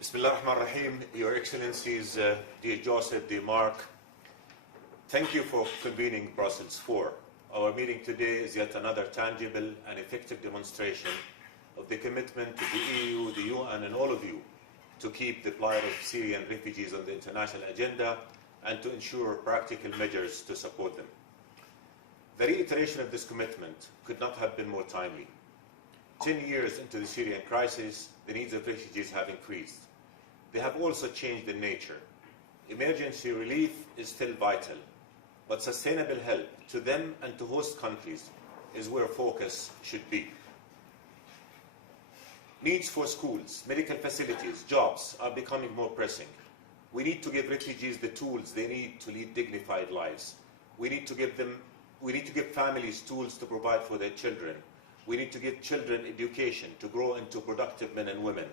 Bismillah ar-Rahman ar-Rahim, Your Excellencies, dear Joseph, dear Mark, thank you for convening Brussels IV. Our meeting today is yet another tangible and effective demonstration of the commitment to the EU, the UN, and all of you to keep the plight of Syrian refugees on the international agenda and to ensure practical measures to support them. The reiteration of this commitment could not have been more timely. 10 years into the Syrian crisis, the needs of refugees have increased. They have also changed in nature. Emergency relief is still vital, but sustainable help to them and to host countries is where focus should be. Needs for schools, medical facilities, jobs are becoming more pressing. We need to give refugees the tools they need to lead dignified lives. We need to give families tools to provide for their children. We need to give children education to grow into productive men and women.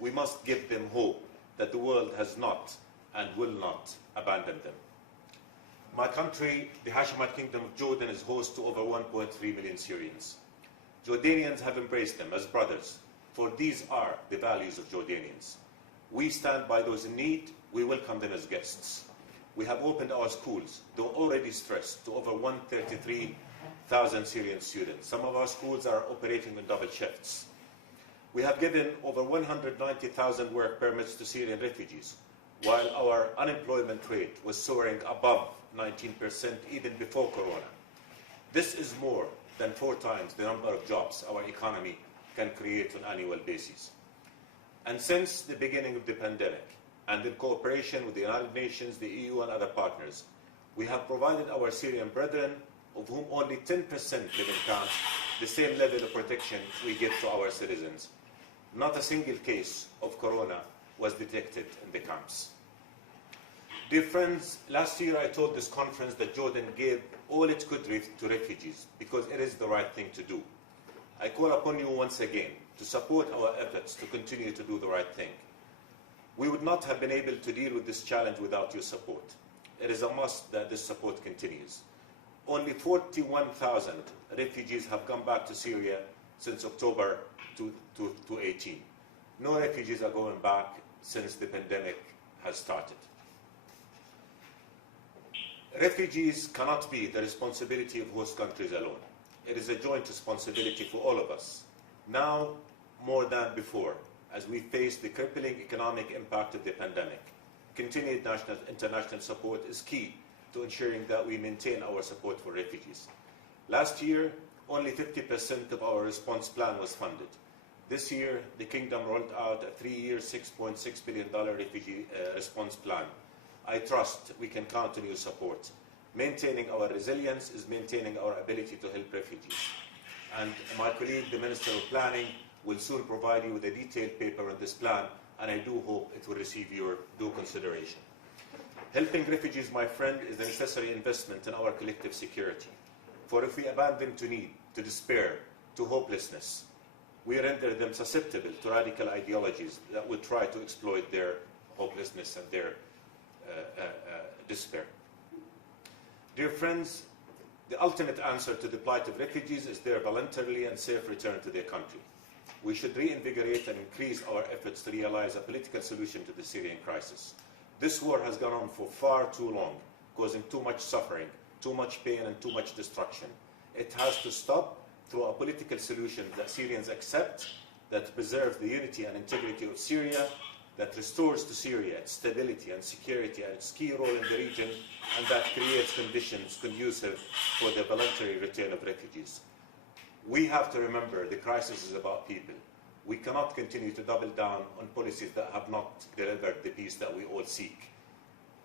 We must give them hope that the world has not and will not abandon them. My country, the Hashemite Kingdom of Jordan, is host to over 1.3 million Syrians. Jordanians have embraced them as brothers, for these are the values of Jordanians. We stand by those in need. We welcome them as guests. We have opened our schools, though already stressed, to over 133,000 Syrian students. Some of our schools are operating on double shifts. We have given over 190,000 work permits to Syrian refugees, while our unemployment rate was soaring above 19% even before Corona. This is more than 4 times the number of jobs our economy can create on an annual basis. And since the beginning of the pandemic, and in cooperation with the United Nations, the EU, and other partners, we have provided our Syrian brethren, of whom only 10% live in camps, the same level of protection we give to our citizens. Not a single case of Corona was detected in the camps. Dear friends, last year I told this conference that Jordan gave all it could to refugees because it is the right thing to do. I call upon you once again to support our efforts to continue to do the right thing. We would not have been able to deal with this challenge without your support. It is a must that this support continues. Only 41,000 refugees have come back to Syria since October 2018. No refugees are going back since the pandemic has started. Refugees cannot be the responsibility of host countries alone. It is a joint responsibility for all of us, now more than before, as we face the crippling economic impact of the pandemic. Continued international support is key to ensuring that we maintain our support for refugees. Last year, only 50% of our response plan was funded. This year, the Kingdom rolled out a 3-year, $6.6 billion refugee response plan. I trust we can count on your support. Maintaining our resilience is maintaining our ability to help refugees. And my colleague, the Minister of Planning, will soon provide you with a detailed paper on this plan, and I do hope it will receive your due consideration. Helping refugees, my friend, is a necessary investment in our collective security. For if we abandon them to need, to despair, to hopelessness, we render them susceptible to radical ideologies that will try to exploit their hopelessness and their despair. Dear friends, the ultimate answer to the plight of refugees is their voluntarily and safe return to their country. We should reinvigorate and increase our efforts to realize a political solution to the Syrian crisis. This war has gone on for far too long, causing too much suffering, too much pain, and too much destruction. It has to stop through a political solution that Syrians accept, that preserves the unity and integrity of Syria, that restores to Syria its stability and security and its key role in the region, and that creates conditions conducive for the voluntary return of refugees. We have to remember the crisis is about people. We cannot continue to double down on policies that have not delivered the peace that we all seek.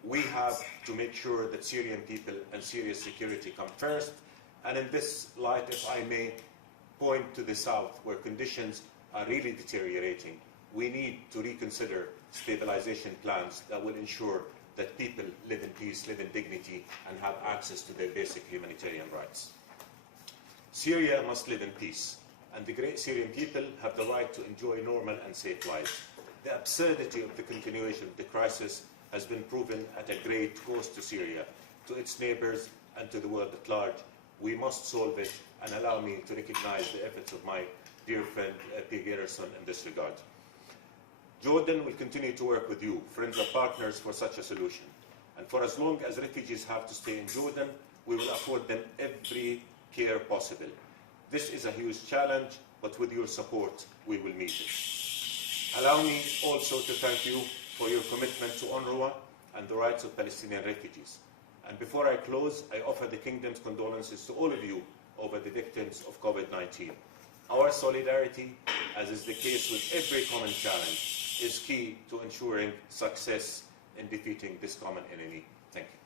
We have to make sure that Syrian people and Syria's security come first. And in this light, if I may point to the south, where conditions are really deteriorating, we need to reconsider stabilization plans that will ensure that people live in peace, live in dignity, and have access to their basic humanitarian rights. Syria must live in peace, and the great Syrian people have the right to enjoy normal and safe lives. The absurdity of the continuation of the crisis has been proven at a great cost to Syria, to its neighbors, and to the world at large. We must solve it, and allow me to recognize the efforts of my dear friend P. Garrison in this regard. Jordan will continue to work with you, friends and partners, for such a solution. And for as long as refugees have to stay in Jordan, we will afford them every care possible. This is a huge challenge, but with your support, we will meet it. Allow me also to thank you for your commitment to UNRWA and the rights of Palestinian refugees. And before I close, I offer the Kingdom's condolences to all of you over the victims of COVID-19. Our solidarity, as is the case with every common challenge, is key to ensuring success in defeating this common enemy. Thank you.